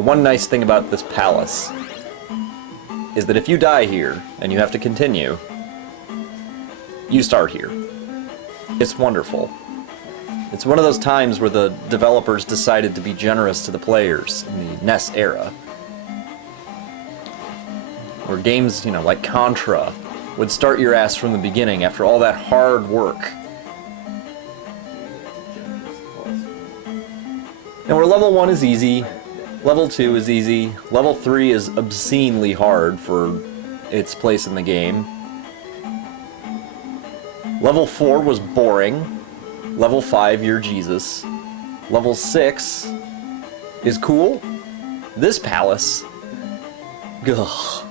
the one nice thing about this palace is that if you die here, and you have to continue, you start here. It's wonderful. It's one of those times where the developers decided to be generous to the players in the NES era. Where games, you know, like Contra would start your ass from the beginning after all that hard work. And where level 1 is easy, level 2 is easy, level 3 is obscenely hard for its place in the game. Level 4 was boring. Level 5, you're Jesus. Level 6 is cool. This palace, ugh.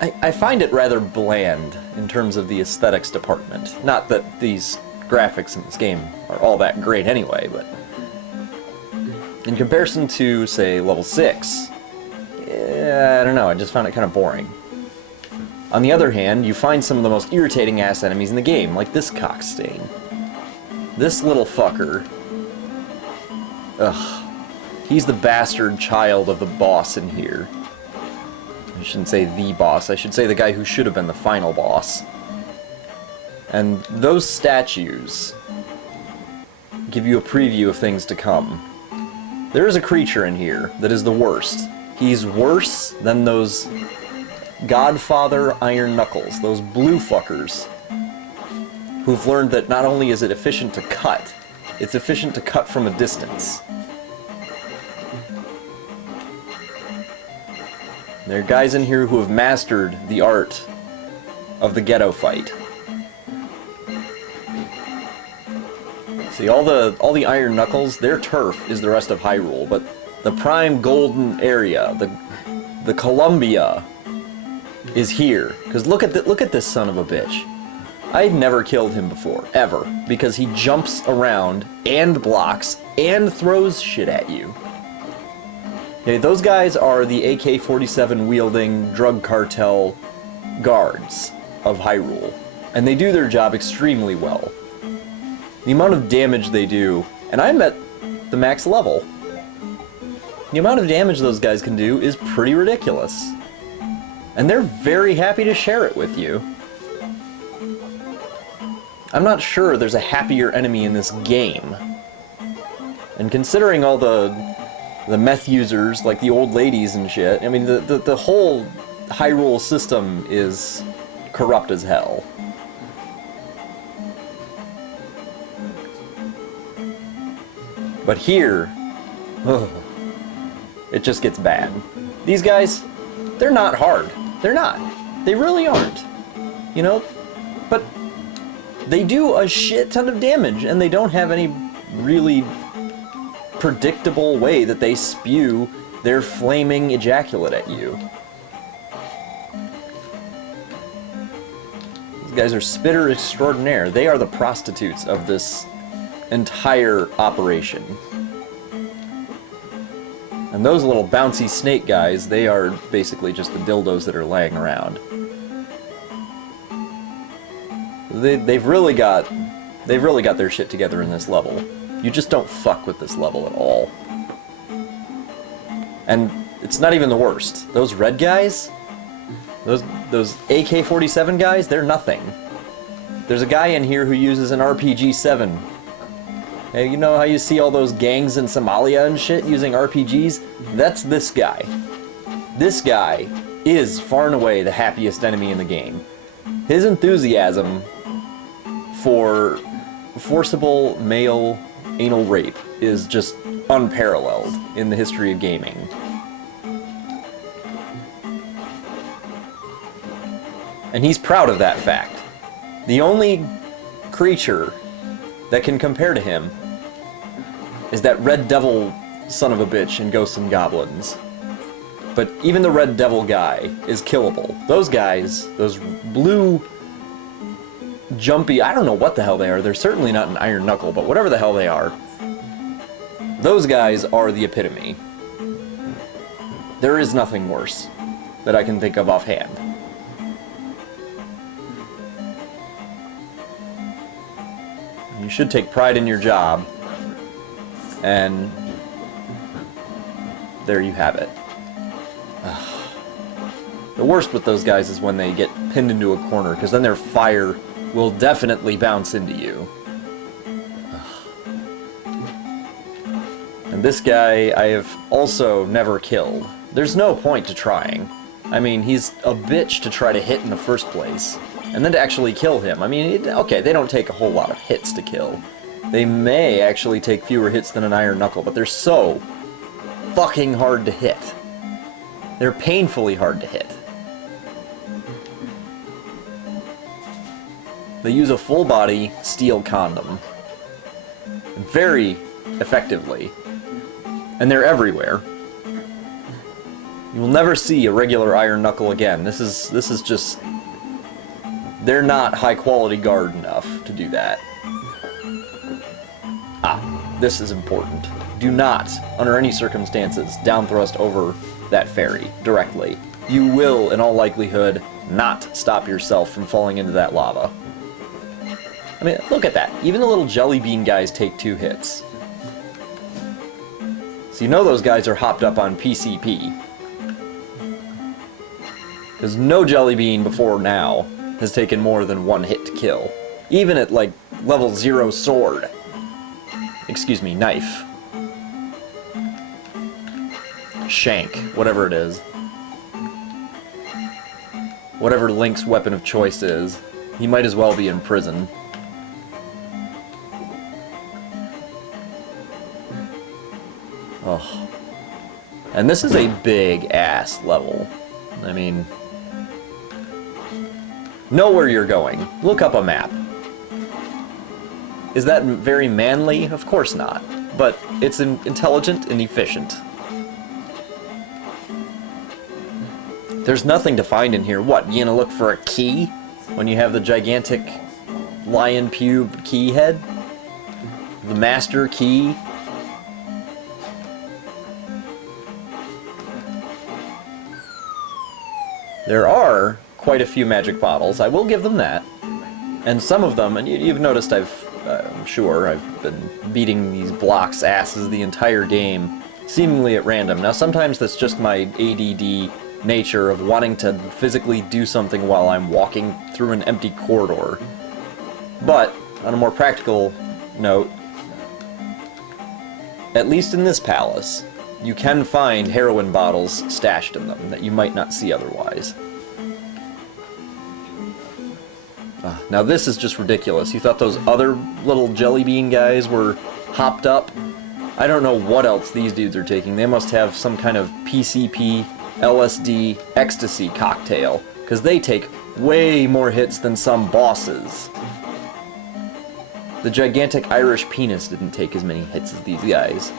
I find it rather bland in terms of the aesthetics department. Not that these graphics in this game are all that great anyway, but in comparison to, say, level 6, I don't know, I just found it kind of boring. On the other hand, you find some of the most irritating ass enemies in the game, like this cockstain. This little fucker. Ugh. He's the bastard child of the boss in here. I shouldn't say the boss, I should say the guy who should have been the final boss. And those statues give you a preview of things to come. There is a creature in here that is the worst. He's worse than those Godfather Iron Knuckles, those blue fuckers, who've learned that not only is it efficient to cut, it's efficient to cut from a distance. There are guys in here who have mastered the art of the ghetto fight. See, all the Iron Knuckles, their turf is the rest of Hyrule, but the prime golden area, the Columbia, is here. Because look at this son of a bitch. I'd never killed him before, ever, because he jumps around and blocks and throws shit at you. Okay, those guys are the AK-47 wielding drug cartel guards of Hyrule, and they do their job extremely well. The amount of damage they do, and I'm at the max level, the amount of damage those guys can do is pretty ridiculous. And they're very happy to share it with you. I'm not sure there's a happier enemy in this game. And considering all the meth users, like the old ladies and shit, I mean, the whole Hyrule system is corrupt as hell. But here, ugh, it just gets bad. These guys, they're not hard. They're not. They really aren't. You know? But they do a shit ton of damage, and they don't have any really predictable way that they spew their flaming ejaculate at you. These guys are spitter extraordinaire. They are the prostitutes of this entire operation. And those little bouncy snake guys, they are basically just the dildos that are laying around. They've really got their shit together in this level. You just don't fuck with this level at all. And it's not even the worst. Those red guys, those AK-47 guys, they're nothing. There's a guy in here who uses an RPG-7. Hey, you know how you see all those gangs in Somalia and shit using RPGs? That's this guy. This guy is far and away the happiest enemy in the game. His enthusiasm for forcible male anal rape is just unparalleled in the history of gaming. And he's proud of that fact. The only creature that can compare to him is that Red Devil son of a bitch in Ghosts and Goblins. But even the Red Devil guy is killable. Those guys, those blue, jumpy, I don't know what the hell they are. They're certainly not an Iron Knuckle, but whatever the hell they are, those guys are the epitome. There is nothing worse that I can think of offhand. You should take pride in your job and there you have it. The worst with those guys is when they get pinned into a corner, because then their fire will definitely bounce into you. And this guy I have also never killed. There's no point to trying. I mean, he's a bitch to try to hit in the first place. And then to actually kill him. I mean, okay, they don't take a whole lot of hits to kill. They may actually take fewer hits than an iron knuckle, but they're so fucking hard to hit. They're painfully hard to hit. They use a full-body steel condom. Very effectively. And they're everywhere. You will never see a regular iron knuckle again. This is just... They're not high-quality guard enough to do that. This is important. Do not, under any circumstances, downthrust over that fairy directly. You will, in all likelihood, not stop yourself from falling into that lava. I mean, look at that. Even the little jelly bean guys take 2 hits. So you know those guys are hopped up on PCP. Because no jelly bean before now has taken more than 1 hit to kill. Even at, like, level 0 sword. Excuse me, knife. Shank, whatever it is. Whatever Link's weapon of choice is. He might as well be in prison. Oh. And this is a big-ass level. I mean... Know where you're going. Look up a map. Is that very manly? Of course not. But it's intelligent and efficient. There's nothing to find in here. What, you gonna look for a key? When you have the gigantic lion pube key head? The master key? There are quite a few magic bottles, I will give them that. And some of them, and you've noticed I'm sure I've been beating these blocks' asses the entire game, seemingly at random. Now sometimes that's just my ADD nature of wanting to physically do something while I'm walking through an empty corridor. But, on a more practical note, at least in this palace, you can find heroin bottles stashed in them that you might not see otherwise. Now this is just ridiculous. You thought those other little jelly bean guys were hopped up? I don't know what else these dudes are taking. They must have some kind of PCP, LSD, ecstasy cocktail, because they take way more hits than some bosses. The gigantic Irish penis didn't take as many hits as these guys.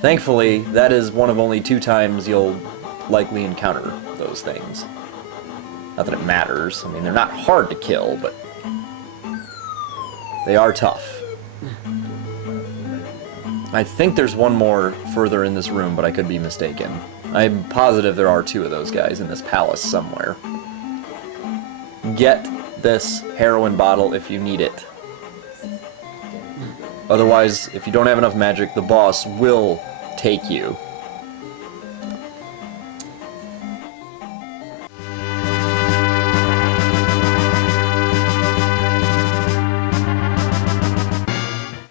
Thankfully, that is one of only 2 times you'll likely encounter those things. Not that it matters. I mean, they're not hard to kill, but they are tough. I think there's one more further in this room, but I could be mistaken. I'm positive there are 2 of those guys in this palace somewhere. Get this heroin bottle if you need it. Otherwise, if you don't have enough magic, the boss will take you.